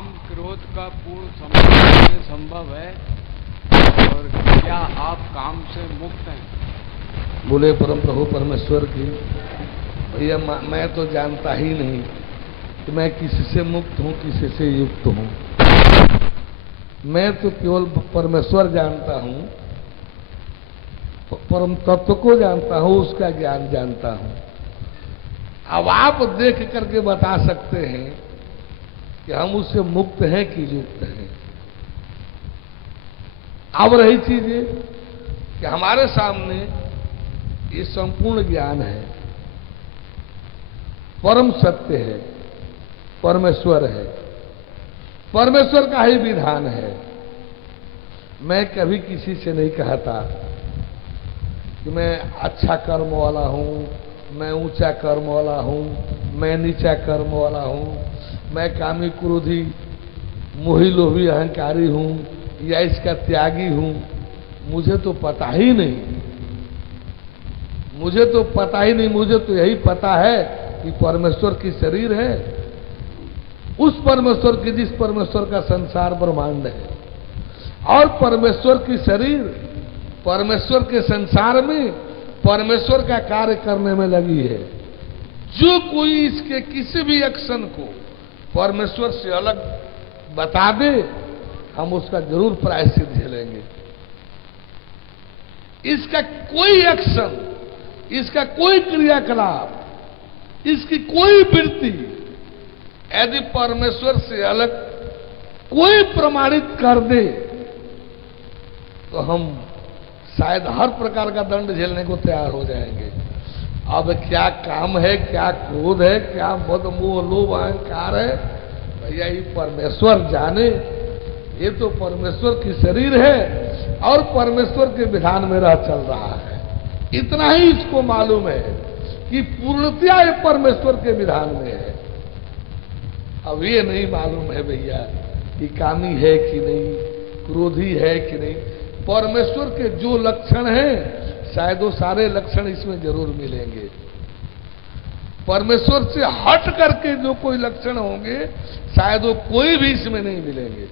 काम क्रोध का पूर्ण समाप्ति संभव है और क्या आप काम से मुक्त हैं? बोले परम प्रभु परमेश्वर की। भैया मैं तो जानता ही नहीं कि मैं किससे मुक्त हूं, किसी से युक्त हूं। मैं तो केवल परमेश्वर जानता हूं, परम तत्व को जानता हूं, उसका ज्ञान जानता हूं। अब आप देख करके बता सकते हैं कि हम उससे मुक्त हैं कि युक्त हैं। अब रही चीज कि हमारे सामने ये संपूर्ण ज्ञान है, परम सत्य है, परमेश्वर है, परमेश्वर का ही विधान है। मैं कभी किसी से नहीं कहता कि मैं अच्छा कर्म वाला हूं, मैं ऊंचा कर्म वाला हूं, मैं नीचा कर्म वाला हूं, मैं कामी क्रोधी मोही लोभी अहंकारी हूं या इसका त्यागी हूं। मुझे तो पता ही नहीं, मुझे तो पता ही नहीं। मुझे तो यही पता है कि परमेश्वर की शरीर है, उस परमेश्वर की जिस परमेश्वर का संसार ब्रह्मांड है, और परमेश्वर की शरीर परमेश्वर के संसार में परमेश्वर का कार्य करने में लगी है। जो कोई इसके किसी भी एक्शन को परमेश्वर से अलग बता दे, हम उसका जरूर प्रायश्चित झेलेंगे। इसका कोई एक्शन, इसका कोई क्रियाकलाप, इसकी कोई वृत्ति यदि परमेश्वर से अलग कोई प्रमाणित कर दे तो हम शायद हर प्रकार का दंड झेलने को तैयार हो जाएंगे। अब क्या काम है, क्या क्रोध है, क्या मद मोह लोभ अहंकार है, भैया ये परमेश्वर जाने। ये तो परमेश्वर की शरीर है और परमेश्वर के विधान में रह चल रहा है। इतना ही इसको मालूम है कि पूर्णतया ये परमेश्वर के विधान में है। अब ये नहीं मालूम है भैया कि कामी है कि नहीं, क्रोधी है कि नहीं। परमेश्वर के जो लक्षण हैं शायद वो सारे लक्षण इसमें जरूर मिलेंगे। परमेश्वर से हट करके जो कोई लक्षण होंगे शायद वो कोई भी इसमें नहीं मिलेंगे।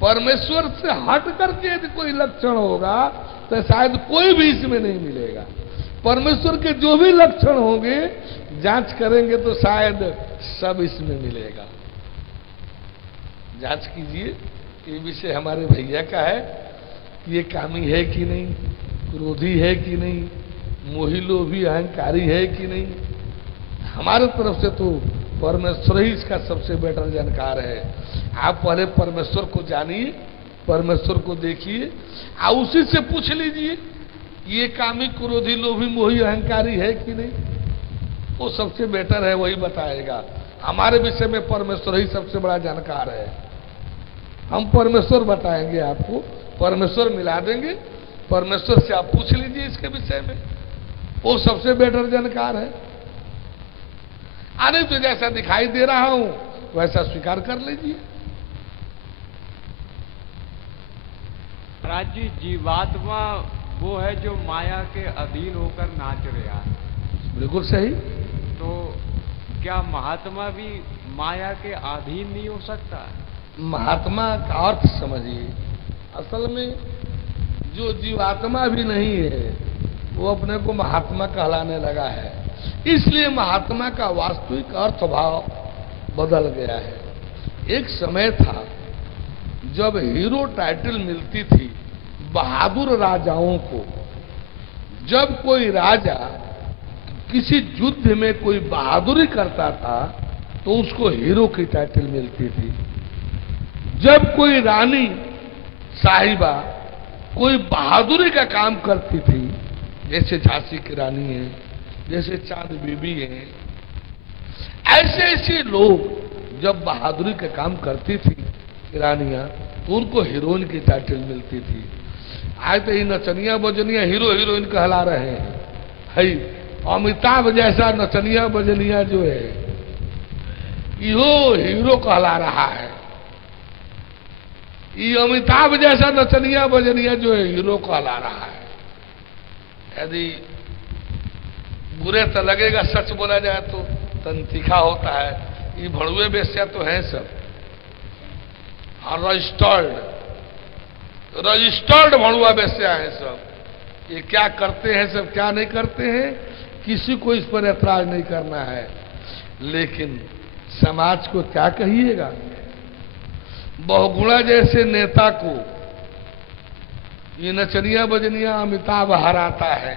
परमेश्वर से हट करके यदि कोई लक्षण होगा तो शायद कोई भी इसमें नहीं मिलेगा। परमेश्वर के जो भी लक्षण होंगे जांच करेंगे तो शायद सब इसमें मिलेगा। जांच कीजिए, ये विषय हमारे भैया का है कि ये कामी है कि नहीं, क्रोधी है कि नहीं, मोही लोभी अहंकारी है कि नहीं। हमारे तरफ से तो परमेश्वर ही इसका सबसे बेटर जानकार है। आप पहले परमेश्वर को जानिए, परमेश्वर को देखिए, आप उसी से पूछ लीजिए ये कामी क्रोधी लोभी मोही अहंकारी है कि नहीं। वो सबसे बेटर है, वही बताएगा। हमारे विषय में परमेश्वर ही सबसे बड़ा जानकार है। हम परमेश्वर बताएंगे आपको, परमेश्वर मिला देंगे। परमेश्वर से आप पूछ लीजिए इसके विषय में, वो सबसे बेटर जानकार है। अरे तो जैसा दिखाई दे रहा हूं वैसा स्वीकार कर लीजिए। महाराज जी, जीवात्मा वो है जो माया के अधीन होकर नाच रहा है। बिल्कुल सही। तो क्या महात्मा भी माया के अधीन नहीं हो सकता? महात्मा का अर्थ समझिए। असल में जो जीवात्मा भी नहीं है वो अपने को महात्मा कहलाने लगा है। इसलिए महात्मा का वास्तविक अर्थ भाव बदल गया है। एक समय था जब हीरो टाइटल मिलती थी बहादुर राजाओं को। जब कोई राजा किसी युद्ध में कोई बहादुरी करता था तो उसको हीरो की टाइटल मिलती थी। जब कोई रानी साहिबा कोई बहादुरी का काम करती थी, जैसे झांसी की रानी है, जैसे चांद बीबी है, ऐसे ऐसे लोग जब बहादुरी का काम करती थी रानियां, तो उनको हीरोइन की टाइटल मिलती थी। आज तो ये नचनिया बजनिया हीरो हीरोइन कहला रहे हैं। है अमिताभ जैसा नचनिया बजनिया जो है यो हीरो कहला रहा है। ये अमिताभ जैसा नचनिया बजनिया जो है हीरो कहला रहा है। यदि बुरे तो लगेगा, सच बोला जाए तो तन तीखा होता है। ये भड़ुए बेस्या तो हैं सब, और रजिस्टर्ड भड़ुआ बेस्या है सब। ये क्या करते हैं सब, क्या नहीं करते हैं, किसी को इस पर ऐतराज नहीं करना है। लेकिन समाज को क्या कहिएगा, बहुगुणा जैसे नेता को ये नचनिया बजनिया अमिताभ हराता है,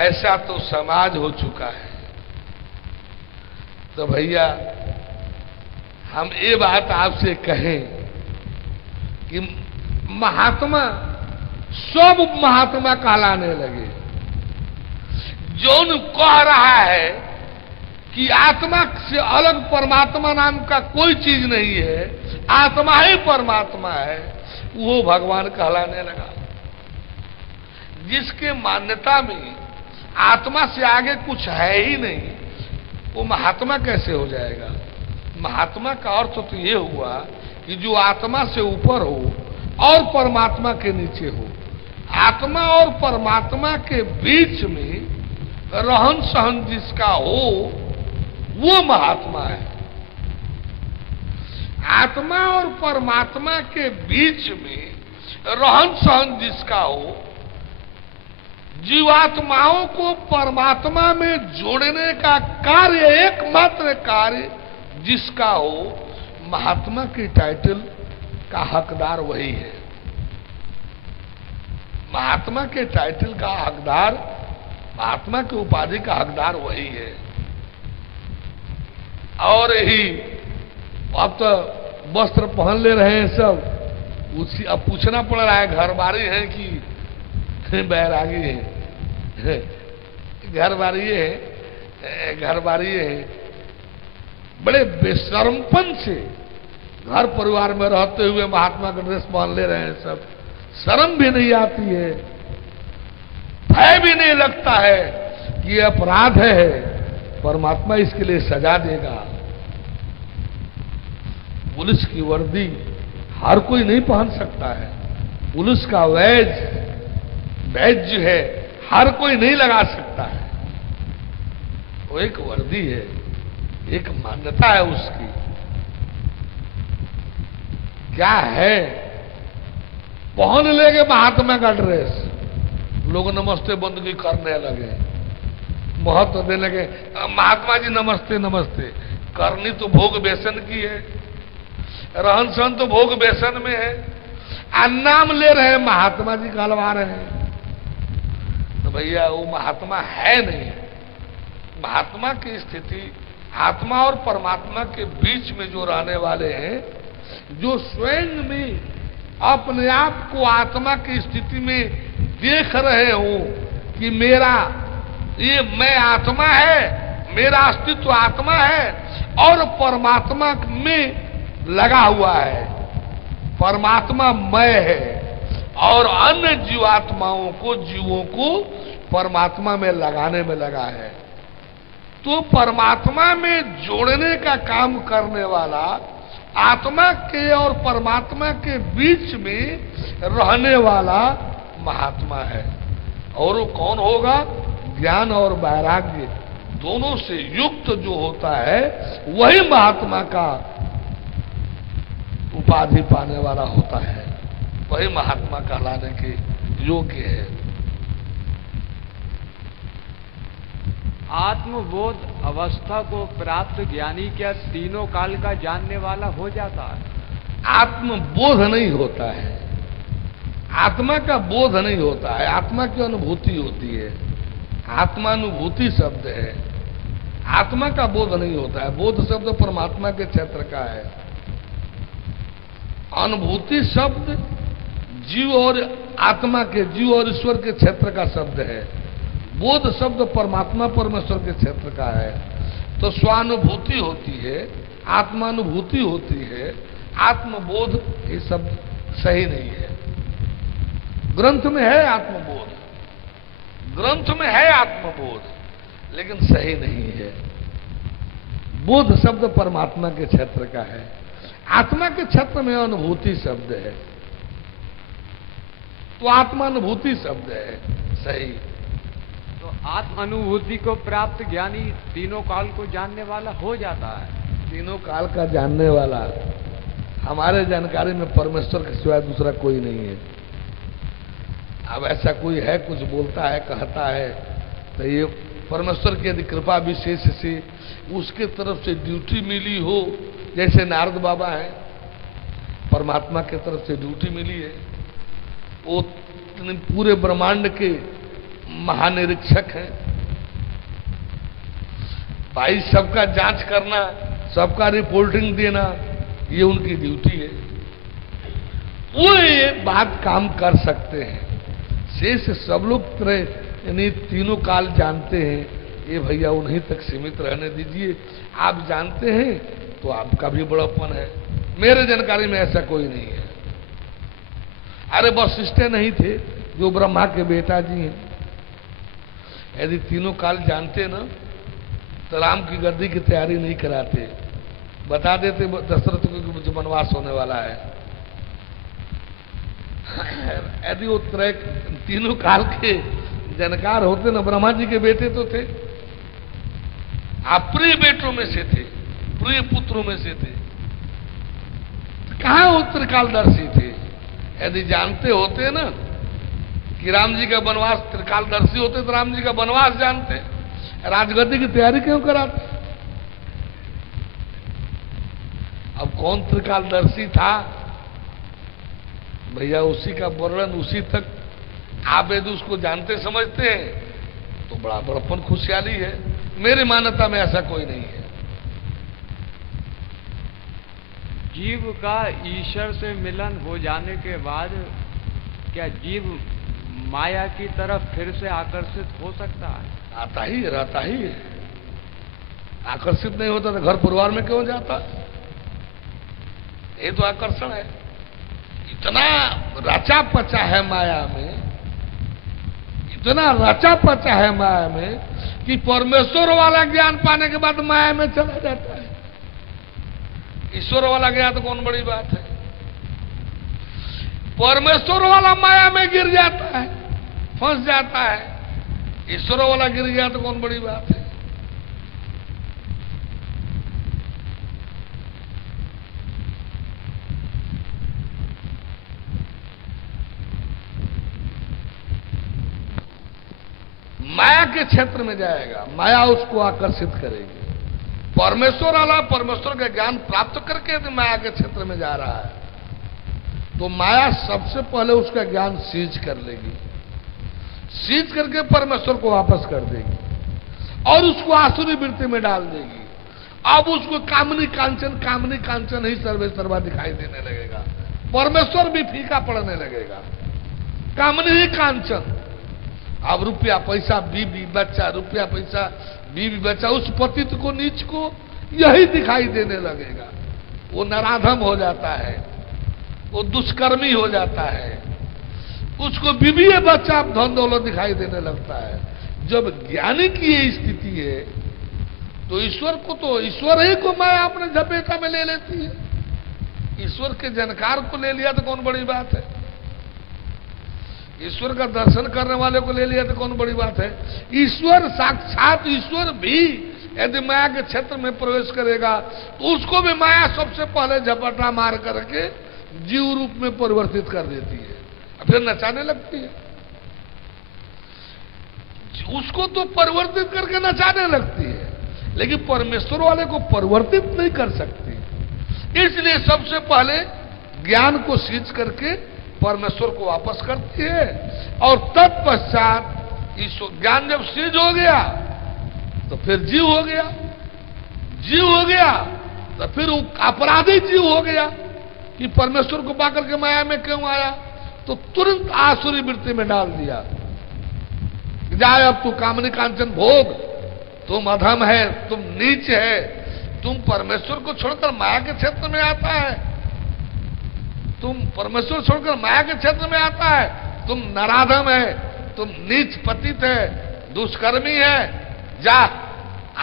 ऐसा तो समाज हो चुका है। तो भैया हम ये बात आपसे कहें कि महात्मा सब महात्मा कहलाने लगे। जौन कह रहा है कि आत्मा से अलग परमात्मा नाम का कोई चीज नहीं है, आत्मा ही परमात्मा है, वो भगवान कहलाने लगा। जिसके मान्यता में आत्मा से आगे कुछ है ही नहीं, वो महात्मा कैसे हो जाएगा। महात्मा का अर्थ तो ये हुआ कि जो आत्मा से ऊपर हो और परमात्मा के नीचे हो। आत्मा और परमात्मा के बीच में रहन सहन जिसका हो वो महात्मा है। आत्मा और परमात्मा के बीच में रहन सहन जिसका हो, जीवात्माओं को परमात्मा में जोड़ने का कार्य, एकमात्र कार्य जिसका हो, महात्मा की टाइटल का हकदार वही है। महात्मा के टाइटल का हकदार, महात्मा की उपाधि का हकदार वही है। और यही अब तो वस्त्र पहन ले रहे हैं सब, उसी अब पूछना पड़ रहा है घरबारी है कि बैरागी है। घरबारी है, बड़े बेशर्मपन से घर परिवार में रहते हुए महात्मा का ड्रेस पहन ले रहे हैं सब। शर्म भी नहीं आती है, भय भी नहीं लगता है कि ये अपराध है, परमात्मा इसके लिए सजा देगा। पुलिस की वर्दी हर कोई नहीं पहन सकता है, पुलिस का बैज जो है हर कोई नहीं लगा सकता है। वो एक वर्दी है, एक मान्यता है उसकी। क्या है, पहन लेंगे महात्मा का ड्रेस, लोग नमस्ते बंदगी करने लगे, महत्व देने लगे। महात्मा जी नमस्ते नमस्ते, करनी तो भोग बेसन की है, रहन सहन तो भोग बेसन में है, नाम ले रहे हैं महात्मा जी कहलवा रहे हैं। तो भैया वो महात्मा है नहीं। महात्मा की स्थिति आत्मा और परमात्मा के बीच में जो रहने वाले हैं, जो स्वयं में अपने आप को आत्मा की स्थिति में देख रहे हो कि मेरा ये मैं आत्मा है, मेरा अस्तित्व आत्मा है और परमात्मा में लगा हुआ है, परमात्मा मैं है, और अन्य जीवात्माओं को, जीवों को परमात्मा में लगाने में लगा है। तो परमात्मा में जोड़ने का काम करने वाला आत्मा के और परमात्मा के बीच में रहने वाला महात्मा है। और वो कौन होगा, ज्ञान और वैराग्य दोनों से युक्त जो होता है वही महात्मा का उपाधि पाने वाला होता है, वही महात्मा कहलाने के योग्य है। आत्मबोध अवस्था को प्राप्त ज्ञानी क्या तीनों काल का जानने वाला हो जाता है? आत्मबोध नहीं होता है, आत्मा का बोध नहीं होता है, आत्मा की अनुभूति होती है। आत्मानुभूति शब्द है, आत्मा का बोध नहीं होता है। बोध शब्द परमात्मा के क्षेत्र का है। अनुभूति शब्द जीव और आत्मा के, जीव और ईश्वर के क्षेत्र का शब्द है। बोध शब्द परमात्मा परमेश्वर के क्षेत्र का है। तो स्वानुभूति होती है, आत्मानुभूति होती है, आत्मबोध ये शब्द सही नहीं है। ग्रंथ में है आत्मबोध, ग्रंथ में है आत्मबोध, लेकिन सही नहीं है। बोध शब्द परमात्मा के क्षेत्र का है, आत्मा के क्षेत्र में अनुभूति शब्द है, तो आत्मानुभूति शब्द है सही। तो आत्म अनुभूति को प्राप्त ज्ञानी तीनों काल को जानने वाला हो जाता है। तीनों काल का जानने वाला हमारे जानकारी में परमेश्वर के सिवाय दूसरा कोई नहीं है। अब ऐसा कोई है, कुछ बोलता है, कहता है, तो ये परमेश्वर की यदि कृपा विशेष से उसके तरफ से ड्यूटी मिली हो, जैसे नारद बाबा हैं, परमात्मा की तरफ से ड्यूटी मिली है, वो पूरे ब्रह्मांड के महानिरीक्षक हैं। भाई सबका जांच करना, सबका रिपोर्टिंग देना, ये उनकी ड्यूटी है। वो ये बात काम कर सकते हैं। शेष सब लोग यानी तीनों काल जानते हैं, ये भैया उन्हीं तक सीमित रहने दीजिए। आप जानते हैं तो आपका भी बड़ापन है। मेरे जानकारी में ऐसा कोई नहीं है। अरे वशिष्ठ नहीं थे जो ब्रह्मा के बेटा जी हैं? यदि तीनों काल जानते ना तो राम की गद्दी की तैयारी नहीं कराते, बता देते दशरथ को जो वनवास होने वाला है। यदि वो तीनों काल के जानकार होते ना, ब्रह्मा जी के बेटे तो थे, आप प्रिय बेटों में से थे, प्रिय पुत्रों में से थे, कहां वो त्रिकालदर्शी थे? यदि जानते होते ना कि राम जी का वनवास, त्रिकालदर्शी होते तो राम जी का वनवास जानते, राजगद्दी की तैयारी क्यों कराते? अब कौन त्रिकालदर्शी था भैया, उसी का वर्णन उसी तक आप यदि उसको जानते समझते हैं तो बड़ा बड़पन खुशहाली है। मेरी मान्यता में ऐसा कोई नहीं है। जीव का ईश्वर से मिलन हो जाने के बाद क्या जीव माया की तरफ फिर से आकर्षित हो सकता है? आता ही रहता ही है। आकर्षित नहीं होता तो घर परिवार में क्यों जाता? ये तो आकर्षण है। इतना रचा पचा है माया में, इतना रचा पचा है माया में कि परमेश्वर वाला ज्ञान पाने के बाद माया में चला जाता है। ईश्वर वाला ज्ञान तो कौन बड़ी बात है? परमेश्वर वाला माया में गिर जाता है, फंस जाता है। ईश्वर वाला गिर गया तो कौन बड़ी बात है? माया के क्षेत्र में जाएगा, माया उसको आकर्षित करेगी। परमेश्वर वाला परमेश्वर का ज्ञान प्राप्त करके यदि माया के क्षेत्र में जा रहा है तो माया सबसे पहले उसका ज्ञान सीज कर लेगी, सीज करके परमेश्वर को वापस कर देगी और उसको आसुरी वृत्ति में डाल देगी। अब उसको कामनी कांचन ही सर्वे सर्वा दिखाई देने लगेगा। परमेश्वर भी फीका पड़ने लगेगा, कामनी ही कांचन। अब रुपया पैसा बीबी बच्चा, रुपया पैसा बीबी बच्चा, उस पतित को नीच को यही दिखाई देने लगेगा। वो नराधम हो जाता है, वो दुष्कर्मी हो जाता है, उसको बीबी बच्चा धन दौलत दिखाई देने लगता है। जब ज्ञानी की ये स्थिति है तो ईश्वर को तो ईश्वर ही को माया अपने झपेटा में ले लेती है। ईश्वर के जानकार को ले लिया तो कौन बड़ी बात है? ईश्वर का दर्शन करने वाले को ले लिया तो कौन बड़ी बात है? ईश्वर साक्षात ईश्वर भी यदि माया के क्षेत्र में प्रवेश करेगा तो उसको भी माया सबसे पहले झपटा मार करके जीव रूप में परिवर्तित कर देती है, फिर नचाने लगती है। उसको तो परिवर्तित करके नचाने लगती है, लेकिन परमेश्वर वाले को परिवर्तित नहीं कर सकती। इसलिए सबसे पहले ज्ञान को सींच करके परमेश्वर को वापस करती है और तत्पश्चात ईश्वर ज्ञान जब सीज हो गया तो फिर जीव हो गया, जीव हो गया तो फिर अपराधी जीव हो गया कि परमेश्वर को पाकर के माया में क्यों आया, तो तुरंत आसुरी वृत्ति में डाल दिया। जाए अब तू कामनी कांचन भोग, तुम अधम है, तुम नीच है, तुम परमेश्वर को छोड़कर माया के क्षेत्र में आता है, तुम परमेश्वर छोड़कर माया के क्षेत्र में आता है, तुम नराधम है, तुम नीच पतित है, दुष्कर्मी है, जा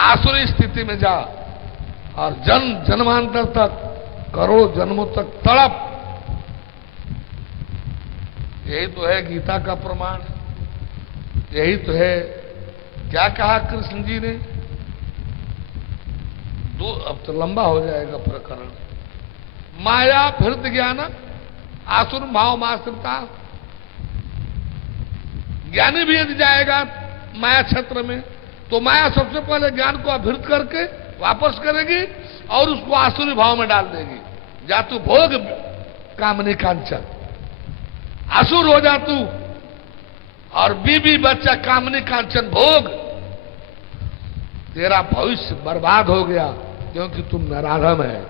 आसुरी स्थिति में जा और जन्मांतर तक, करोड़ों जन्मों तक तड़प। यही तो है गीता का प्रमाण, यही तो है क्या कहा कृष्ण जी ने? दो, अब तो लंबा हो जाएगा प्रकरण। माया भृत ज्ञान आसुर भाव माश्रिता। ज्ञानी भी यदि जाएगा माया क्षेत्र में तो माया सबसे पहले ज्ञान को अभृत करके वापस करेगी और उसको आसुरी भाव में डाल देगी। जा तू भोग कामनी कांचन, असुर हो जा तू, और बीबी बच्चा कामनी कांचन भोग। तेरा भविष्य बर्बाद हो गया क्योंकि तुम नराधम है।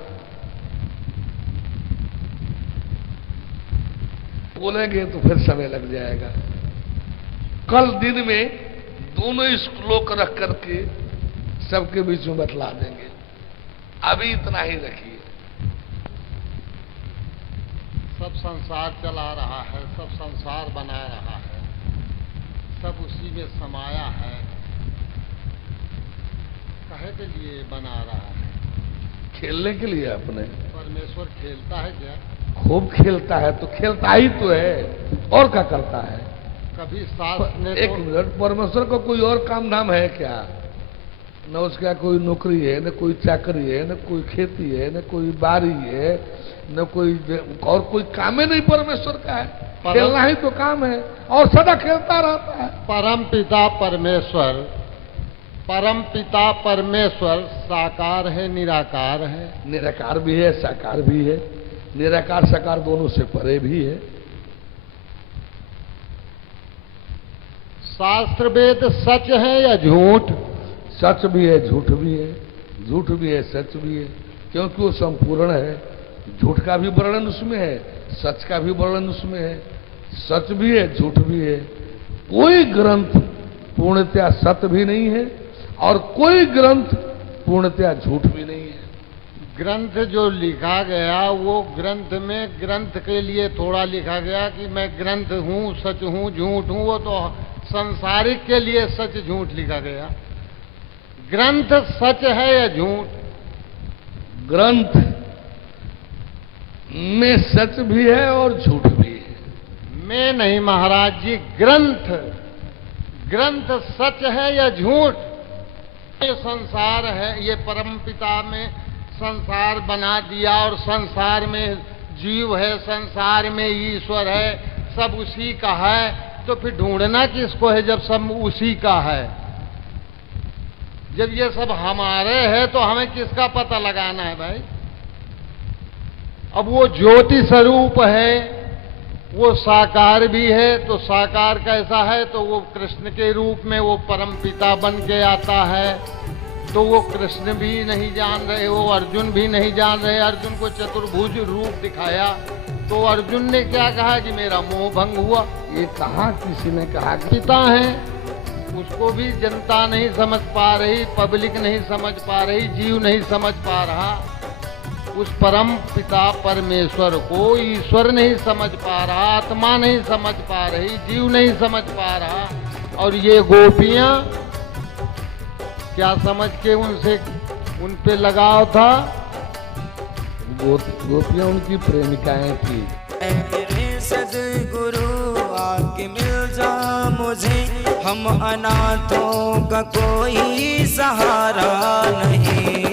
बोलेंगे तो फिर समय लग जाएगा। कल दिन में दोनों श्लोक रख करके सबके बीच में बतला देंगे। अभी इतना ही रखिए। सब संसार चला रहा है, सब संसार बना रहा है, सब उसी में समाया है। काहे के लिए बना रहा है? खेलने के लिए अपने। परमेश्वर खेलता है क्या? खूब खेलता है, तो खेलता ही तो है, और क्या करता है? कभी सास ने एक मिनट, परमेश्वर को कोई और काम धाम है क्या? न उसका कोई नौकरी है, न कोई चाकरी है, न कोई खेती है, न कोई बारी है, न कोई और कोई काम ही नहीं परमेश्वर का है। खेलना ही तो काम है और सदा खेलता रहता है। परम पिता परमेश्वर साकार है, निराकार है। निराकार भी है, साकार भी है। निराकार साकार दोनों से परे भी है। शास्त्र वेद सच है या झूठ? सच भी है, झूठ भी है। झूठ भी है, सच भी है, क्योंकि वो संपूर्ण है। झूठ का भी वर्णन उसमें है, सच का भी वर्णन उसमें है। सच भी है, झूठ भी है। कोई ग्रंथ पूर्णतया सत्य भी नहीं है और कोई ग्रंथ पूर्णतया झूठ भी नहीं है। ग्रंथ जो लिखा गया वो ग्रंथ में ग्रंथ के लिए थोड़ा लिखा गया कि मैं ग्रंथ हूँ, सच हूँ, झूठ हूँ। वो तो संसारिक के लिए सच झूठ लिखा गया। ग्रंथ सच है या झूठ? ग्रंथ में सच भी है और झूठ भी है। मैं नहीं महाराज जी, ग्रंथ सच है या झूठ? ये संसार है, ये परमपिता में संसार बना दिया और संसार में जीव है, संसार में ईश्वर है, सब उसी का है। तो फिर ढूंढना किसको है जब सब उसी का है? जब ये सब हमारे हैं तो हमें किसका पता लगाना है भाई? अब वो ज्योति स्वरूप है, वो साकार भी है, तो साकार कैसा है? तो वो कृष्ण के रूप में वो परम पिता बन के आता है। तो वो कृष्ण भी नहीं जान रहे, वो अर्जुन भी नहीं जान रहे। अर्जुन को चतुर्भुज रूप दिखाया तो अर्जुन ने क्या कहा कि मेरा मोह भंग हुआ। ये कहा किसी ने कहा कि पिता है, उसको भी जनता नहीं समझ पा रही, पब्लिक नहीं समझ पा रही, जीव नहीं समझ पा रहा। उस परम पिता परमेश्वर को ईश्वर नहीं समझ पा रहा, आत्मा नहीं समझ पा रही, जीव नहीं समझ पा रहा। और ये गोपियां क्या समझ के उन पे लगाव था? गोपियां उनकी प्रेमिकाएं थी। मेरे सद्गुरु आके मिल जा मुझे, हम अनाथों का कोई सहारा नहीं।